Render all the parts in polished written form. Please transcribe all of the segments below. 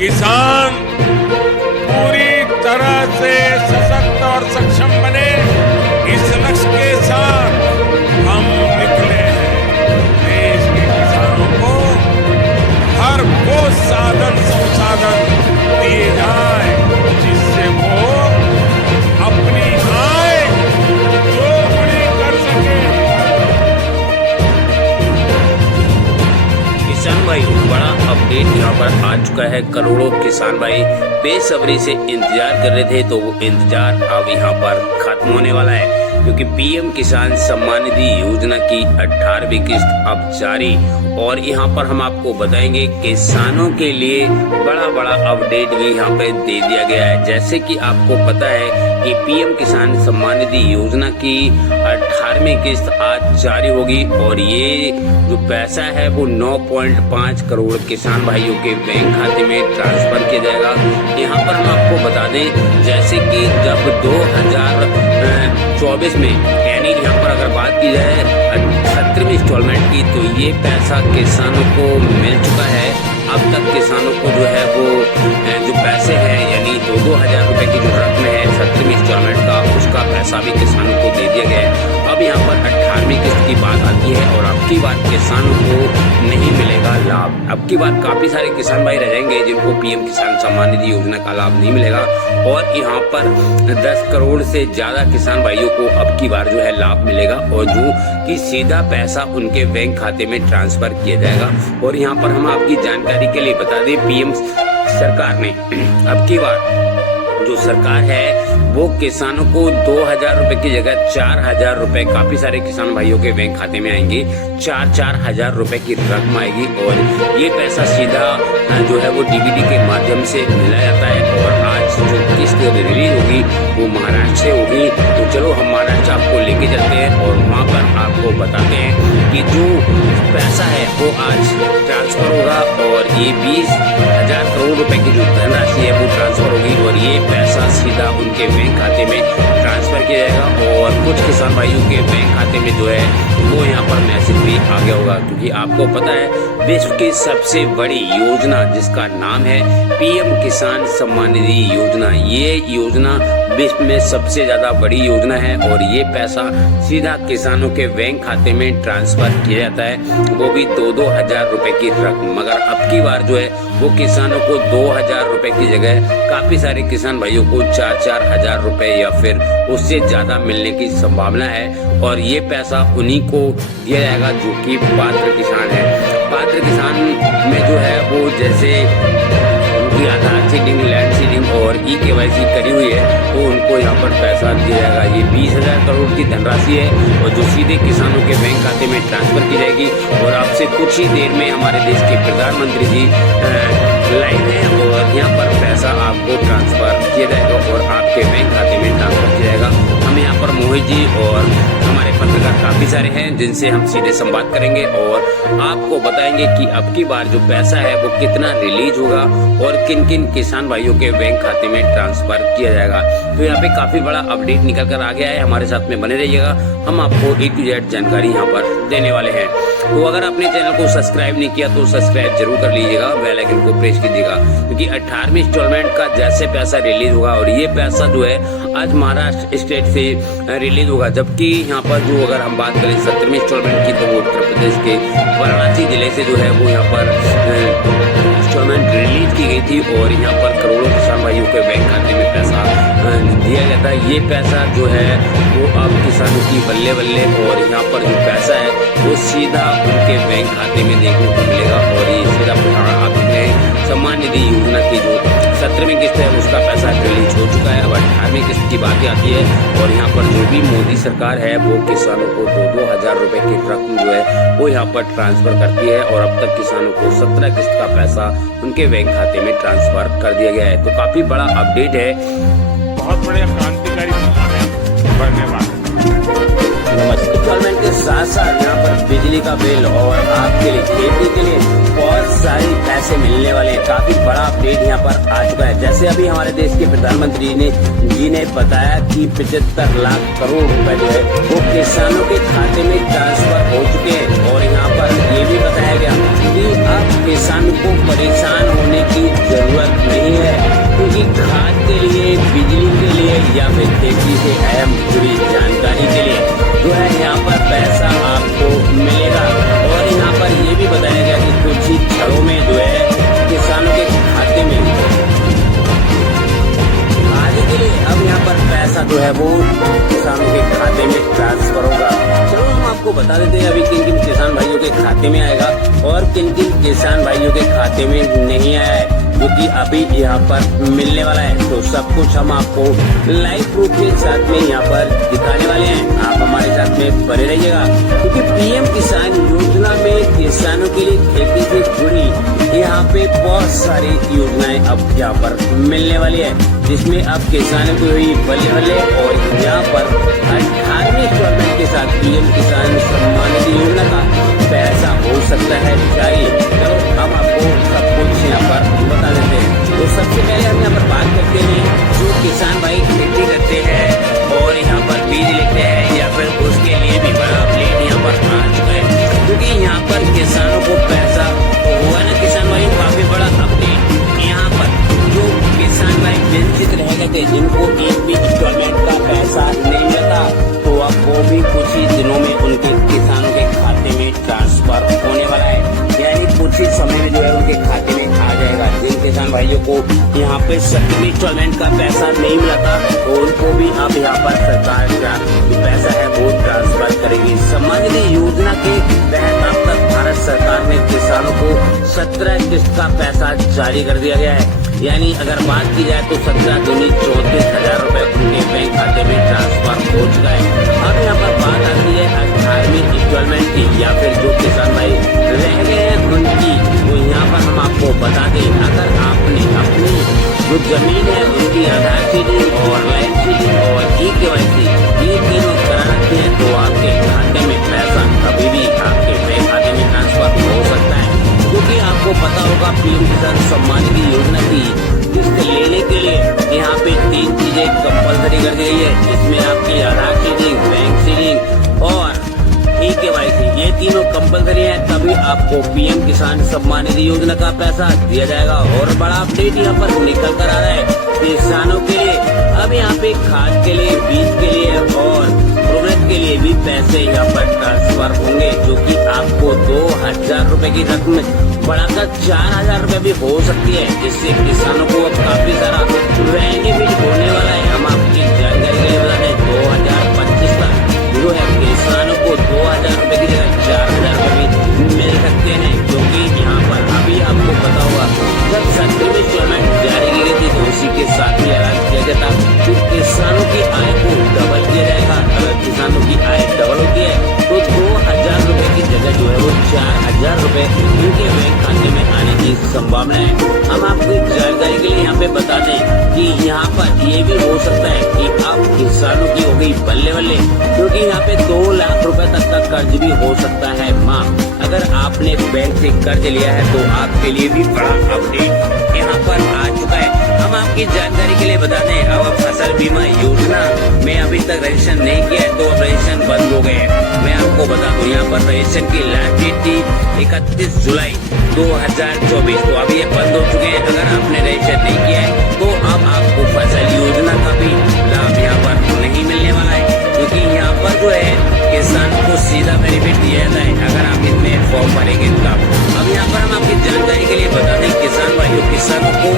किसान पूरी तरह से सशक्त और सक्षम बने, इस लक्ष्य के साथ हम निकले हैं। देश के किसानों को हर वो साधन संसाधन दिए जाए जिससे वो अपनी आय दोगुनी कर सके। किसान भाई बड़ा अपडेट यहाँ पर आ चुका है। करोड़ों किसान भाई बेसब्री से इंतजार कर रहे थे, तो वो इंतजार अब यहाँ पर खत्म होने वाला है, क्योंकि पीएम किसान सम्मान निधि योजना की 18वीं किस्त अब जारी। और यहाँ पर हम आपको बताएंगे किसानों के लिए बड़ा अपडेट भी यहाँ पे दे दिया गया है। जैसे कि आपको पता है कि पीएम किसान सम्मान निधि योजना की 18वीं किस्त आज जारी होगी, और ये जो पैसा है वो 9.5 करोड़ किसान भाइयों के बैंक खाते में ट्रांसफर किया जाएगा। यहाँ पर हम आपको बता दें, जैसे कि जब 2024 में यानी यहाँ पर अगर बात की जाए 17वीं इंस्टॉलमेंट की, तो ये पैसा किसानों को मिल चुका है। अब तक किसानों को जो है वो जो पैसे हैं यानी 2,000 रुपए की जो रकम है 17वीं इंस्टॉलमेंट का, उसका पैसा भी किसानों को दे दिया गया है। अब यहाँ पर 18वीं किस्त की बात आती है, और अब की बार किसानों को नहीं मिलेगा लाभ। अब की बार काफी सारे किसान भाई रह जाएंगे जिनको पीएम किसान सम्मान निधि योजना का लाभ नहीं मिलेगा, और यहाँ पर 10 करोड़ से ज्यादा किसान भाइयों को अब की बार जो है लाभ मिलेगा, और जो कि सीधा पैसा उनके बैंक खाते में ट्रांसफर किया जाएगा। और यहाँ पर हम आपकी जानकारी के लिए बता दें, पीएम सरकार ने अब की बार जो सरकार है वो किसानों को 2,000 रुपए की जगह 4,000 रुपए, काफी सारे किसान भाइयों के बैंक खाते में आएंगे, 4,000 रुपए की रकम आएगी। और ये पैसा सीधा जो है वो डीबीटी के माध्यम से मिला जाता है। और आज जो किस्त रिलीज होगी वो महाराष्ट्र से होगी, तो चलो हम महाराष्ट्र आपको लेके चलते हैं और वहाँ पर आपको बताते हैं कि जो पैसा है वो आज ट्रांसफर होगा, और ये 20,000 करोड़ रुपए की जो धनराशि है वो ट्रांसफर होगी, और ये पैसा सीधा उनके बैंक खाते में ट्रांसफर किया जाएगा। और कुछ किसान भाइयों के बैंक खाते में जो है वो यहाँ पर मैसेज भी आ गया होगा, क्योंकि आपको पता है विश्व की सबसे बड़ी योजना जिसका नाम है पीएम किसान सम्मान निधि योजना, ये योजना विश्व में सबसे ज्यादा बड़ी योजना है, और ये पैसा सीधा किसानों के बैंक खाते में ट्रांसफर किया जाता है, वो भी 2,000 रुपए की रकम। मगर अब की बार जो है वो किसानों को 2,000 रुपए की जगह काफी सारे किसान भाइयों को 4,000 रुपए या फिर उससे ज्यादा मिलने की संभावना है। और ये पैसा उन्हीं को दिया जाएगा जो कि पात्र किसान है। पात्र किसान में जो है वो जैसे उनकी आधार सीडिंग, लैंड सीडिंग और ई-केवाईसी करी हुई है, तो उनको यहाँ पर पैसा दिया जाएगा। ये 20,000 करोड़ की धनराशि है, और जो सीधे किसानों के बैंक खाते में ट्रांसफर की जाएगी। और आपसे कुछ ही देर में हमारे देश के प्रधानमंत्री जी लाइव है, और यहाँ पर पैसा आपको ट्रांसफर किया जाएगा और आपके बैंक खाते में ट्रांसफर किया जाएगा। हम यहाँ पर मोहित जी और हमारे पत्रकार काफी सारे हैं जिनसे हम सीधे संवाद करेंगे, और आपको बताएंगे कि अब की बार जो पैसा है वो कितना रिलीज होगा और किन किन किसान भाइयों के बैंक खाते में ट्रांसफर किया जाएगा। तो यहाँ पे काफी बड़ा अपडेट निकल कर आ गया है, हमारे साथ में बने रहिएगा, हम आपको A to Z जानकारी यहाँ पर देने वाले हैं। तो अगर आपने चैनल को सब्सक्राइब नहीं किया तो सब्सक्राइब जरूर कर लीजिएगा, बेल आइकन को प्रेस कीजिएगा, क्योंकि 18वीं इंस्टॉलमेंट का जैसे पैसा रिलीज होगा, और ये पैसा जो है आज महाराष्ट्र स्टेट से रिलीज होगा, जबकि यहाँ पर जो अगर हम बात करें 17वीं इंस्टॉलमेंट की, तो वो उत्तर प्रदेश के वाराणसी जिले से जो है वो यहाँ पर इंस्टॉलमेंट रिलीज की गई थी, और यहाँ पर करोड़ों किसान भाइयों के बैंक खाते में पैसा दिया गया था। ये पैसा जो है वो अब किसानों की बल्ले बल्ले, और यहाँ पर जो पैसा है वो सीधा उनके बैंक खाते में देखने को मिलेगा। और ये सीधा आप देख रहे हैं सम्मान निधि योजना की जो 17वीं किस्त है उसका पैसा रिलीज हो चुका है। अब 18वीं किस्त की बात आती है, और यहाँ पर जो भी मोदी सरकार है वो किसानों को 2,000 रुपए की रकम जो है वो यहाँ पर ट्रांसफर करती है, और अब तक किसानों को 17 किस्त का पैसा उनके बैंक खाते में ट्रांसफर कर दिया गया है। तो काफी बड़ा अपडेट है, बहुत बड़े क्रांतिकारी बढ़ने वाले। इंस्टॉलमेंट के साथ साथ यहाँ पर बिजली का बिल और आपके लिए खेती के लिए बहुत सारे पैसे मिलने वाले हैं। काफी बड़ा अपडेट यहाँ पर आ चुका है। जैसे अभी हमारे देश के प्रधानमंत्री जी ने बताया कि 75 लाख करोड़ रुपए जो है वो किसानों के खाते में ट्रांसफर हो चुके हैं, और यहाँ पर ये भी बताया गया कि अब किसान को परेशान होने की जरूरत खेती से अहम जुड़ी जानकारी के लिए जो है यहाँ पर पैसा आपको मिलेगा। और यहाँ पर ये भी बताया गया कि कुछ ही क्षणों में जो है किसानों के खाते में आगे के लिए अब यहाँ पर पैसा जो है वो किसानों के खाते में ट्रांसफर होगा। चलो हम आपको बता देते हैं अभी किन किन किसान भाइयों के खाते में आएगा और किन किन किसान भाइयों के खाते में नहीं आया है, जो कि अभी यहाँ पर मिलने वाला है। तो सब कुछ हम आपको लाइव प्रूफ के साथ में यहाँ पर दिखाने वाले हैं। आप हमारे साथ में बने रहिएगा, क्योंकि पीएम किसान योजना में किसानों के लिए खेती से जुड़ी यहाँ पे बहुत सारी योजनाएं अब यहाँ पर मिलने वाली है, जिसमें अब किसानों को हुई बल्ले बल्ले। और यहाँ पर 18वें इंस्टॉलमेंट के साथ पीएम किसान सम्मान निधि योजना का पैसा हो सकता है जारी। तो हम आपको सब कुछ यहाँ पर बता देते हैं। तो सबसे पहले हम यहाँ पर बात करते हैं जो किसान भाई खेती करते हैं और यहाँ पर बीज लेते हैं या फिर उसके लिए भी बड़ा अपडेट यहाँ पर आ चुका है, क्योंकि यहाँ पर किसानों को पैसा तो हुआ ना किसान भाई काफी बड़ा अपडेट। यहाँ पर जो किसान भाई वंचित रह गए थे, जिनको एक भी इंस्टॉलमेंट का पैसा नहीं मिलता, तो अब वो भी कुछ ही दिनों में उनके किसानों के खाते में ट्रांसफर होने वाला है। यानी कुछ ही समय में जो है उनके खाते में आ जाएगा। जिन किसान भाइयों को यहाँ पे 7वें इंस्टॉलमेंट का पैसा नहीं मिला था, तो उनको भी अब यहाँ पर सरकार का पैसा है वो ट्रांसफर करेगी। सम्मान निधि योजना के तहत अब तक भारत सरकार ने किसानों को 17 किस्त का पैसा जारी कर दिया गया है। यानी अगर बात की जाए तो 17 दूनी 34,000 रुपए उनके बैंक खाते में ट्रांसफर हो चुका है। अब यहाँ पर बात आती है 18वीं इंस्टॉलमेंट की, या फिर जो किसान भाई रह गए हैं उनकी। तो यहाँ पर हम आपको बता दें, अगर आपने अपनी जो जमीन है उसकी आधार सीडिंग और लैंड सीडिंग और ई-केवाईसी ये तीनों करा रखे हैं, तो आपके खाते में पैसा कभी भी आपके बैंक खाते में ट्रांसफर हो सकता है। क्योंकि आपको पता होगा पीएम किसान सम्मान निधि योजना की किस्त लेने के लिए यहाँ पे 3 चीजें कंपलसरी कर दी गई है, जिसमें आपकी आधार सीडिंग, बैंक सीडिंग और ई-केवाईसी ये तीनों कंपलसरी है, तभी आपको पीएम किसान सम्मान निधि योजना का पैसा दिया जाएगा। और बड़ा अपडेट यहाँ पर निकल कर आ रहा है किसानों के लिए। अब यहाँ पे खाद के लिए, बीज के लिए और प्रोडक्ट के लिए भी पैसे यहाँ पर ट्रांसफर होंगे, जो कि आपको 2,000 रुपए की रकम बढ़ाकर 4,000 रुपए भी हो सकती है, जिससे किसानों को अब काफी सारा बेनिफिट होने वाला है। हम आपकी जानकारी के लिए बता दें 2025 तक जो है किसानों को 2,000 रुपए की जगह 4,000 रुपए भी मिल सकते हैं, क्योंकि यहाँ पर अभी आपको पता होगा जब 17वीं इंस्टॉलमेंट जारी की गई थी तो उसी के साथ ही ऐलान किया गया था कि किसानों की आय को डबल किया जाएगा। अगर किसानों की आय डबल होती है तो 2,000 रुपए की जगह जो है वो 4,000 रुपए उनके बैंक खाते में आने की संभावना है। हम आपको जानकारी के लिए यहाँ पे बता दें कि यहाँ पर ये भी हो सकता है कि अब किसानों की हो गई बल्ले बल्ले, क्योंकि यहाँ पे 2 लाख रुपए तक का कर्ज भी हो सकता है माफ। अगर आपने बैंक से कर्ज लिया है तो आपके लिए भी बड़ा अपडेट यहाँ पर आ चुका है। हम आपकी जानकारी के लिए बता दें, अब फसल बीमा योजना में अभी तक रजिस्ट्रेशन नहीं किया है तो अब रजिस्ट्रेशन बंद हो गए हैं। मैं आपको बता दूं यहाँ पर रजिस्ट्रेशन की लास्ट डेट थी 31 जुलाई 2024, तो अभी ये बंद हो चुके हैं। अगर आपने रजिस्ट्रेशन नहीं किया है तो अब आपको फसल योजना का भी लाभ यहाँ पर नहीं मिलने वाला है, क्योंकि यहाँ पर जो है किसान को सीधा बेनिफिट दिया जाता है अगर आप इनमें फॉर्म भरेंगे तब। अब यहाँ पर हम आपकी जानकारी के लिए बता दें किसान भाइयों, किसानों को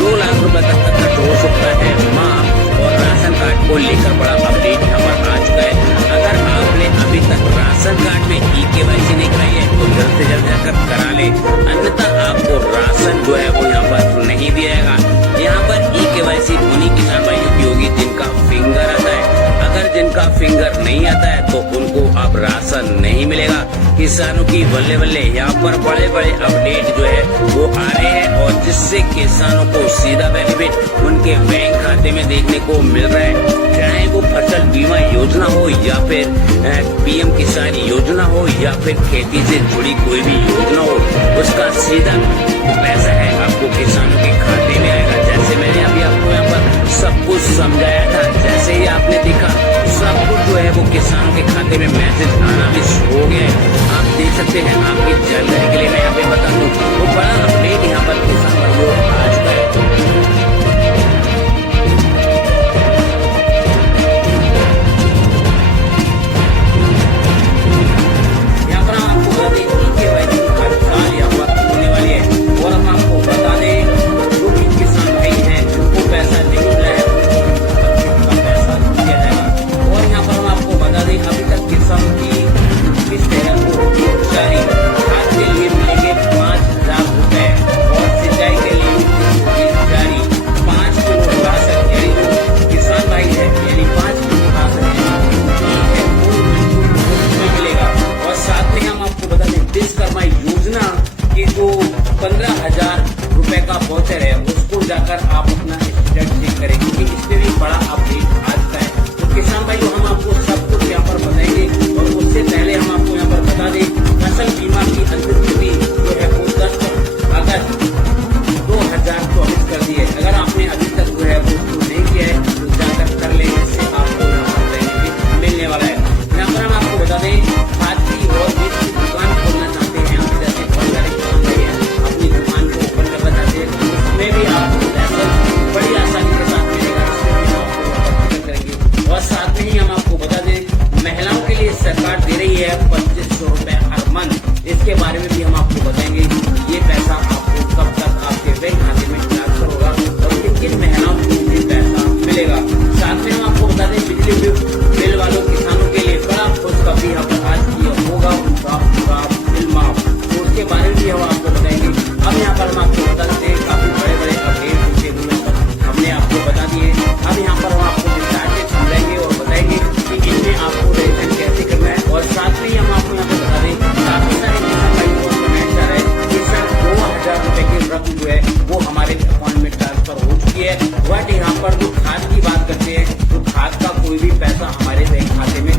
2 लाख रुपए तक का खर्च हो सकता है माफ। और राशन कार्ड को लेकर बड़ा अपडेट यहाँ पर आ चुका है। अगर आपने अभी तक राशन कार्ड में ई-केवाईसी नहीं कराई है तो जल्द से जल्द जाकर करा ले, अन्यथा आपको राशन जो है वो यहाँ पर नहीं दिया जाएगा। यहाँ पर ई-केवाईसी उन्हीं किसान भाइयों की होगी जिनका फिंगर आता है। अगर जिनका फिंगर नहीं आता है तो उनको अब राशन नहीं मिलेगा। किसानों की बल्ले बल्ले यहाँ पर बड़े बड़े अपडेट जो है वो आ रहे हैं, और जिससे किसानों को सीधा बेनिफिट उनके बैंक खाते में देखने को मिल रहा है। चाहे वो फसल बीमा योजना हो या फिर पीएम किसान योजना हो या फिर खेती से जुड़ी कोई भी योजना हो, उसका सीधा पैसा है आपको किसानों के खाते में आएगा। जैसे मैंने अभी आपको यहाँ पर सब कुछ समझाया था, जैसे ही आपने देखा सब कुछ जो है वो किसानों के खाते में मैसेज आना भी हो गया है। आप देख सकते हैं, आपकी जानकारी के लिए मैं यहाँ पे बता दूं तो बड़ा अपडेट यहाँ पर किसान भाइयों आ चुका है। वाउचर है उसको जाकर आप अपना स्टेटस चेक करें, क्योंकि इससे भी बड़ा अपडेट आता है। तो किसान भाई हम आपको सब कुछ यहाँ पर बताएंगे, और उससे पहले हम आपको यहाँ पर बता दें फसल बीमा की अंतिम तिथि जो है वो 10 अगस्त 2024 कर दी है। अगर आपने अभी तक जो है वो नहीं किया है तो जाकर कर लें, इससे आपको यहाँ पर बेनिफिट मिलने वाला है। यहाँ पर हम आपको बता दें खाद की और बीज की दुकान खोलना चाहते हैं आप, जैसे बहुत सारे किसान भाई हैं अपनी दुकान को ओपन करना चाहते हैं, उसमें भी आपको लाइसेंस बड़ी आसानी के साथ मिलेगा, इसमें भी आपको करेंगे। और साथ में ही हम आपको बता दें महिलाओं के लिए सरकार दे रही है 2500 रुपए हर मंथ, इसके बारे में भी हम आपको बताएंगे ये पैसा आपको कब तक आपके बैंक खाते में ट्रांसफर होगा और किन किन महिलाओं को ये पैसा मिलेगा। साथ में हम आपको बता दें बिजली बिल वालों किसानों के लिए बड़ा खुशखबरी यहाँ पर आज की होगा उनका पूरा बिल माफ, तो उसके बारे में भी हम आपको बताएंगे। अब यहाँ पर हम आपको बता देते हैं काफी बड़े बड़े अपडेट होते हुए हमने आपको बता दिए। अब यहाँ पर हम आपको विस्तार से समझाएंगे और बताएंगे कि इनमें आपको रजिस्ट्रेशन कैसे करना है। और साथ में ही हम आपको यहाँ पे बता दें काफी सारे किसान भाई को कमेंट आ रहा है कि सर 2000 रुपए की रकम जो है वो हमारे अकाउंट में ट्रांसफर हो चुकी है। बट यहाँ पर जो खाद की बात करते हैं तो खाद का कोई भी पैसा हमारे बैंक खाते में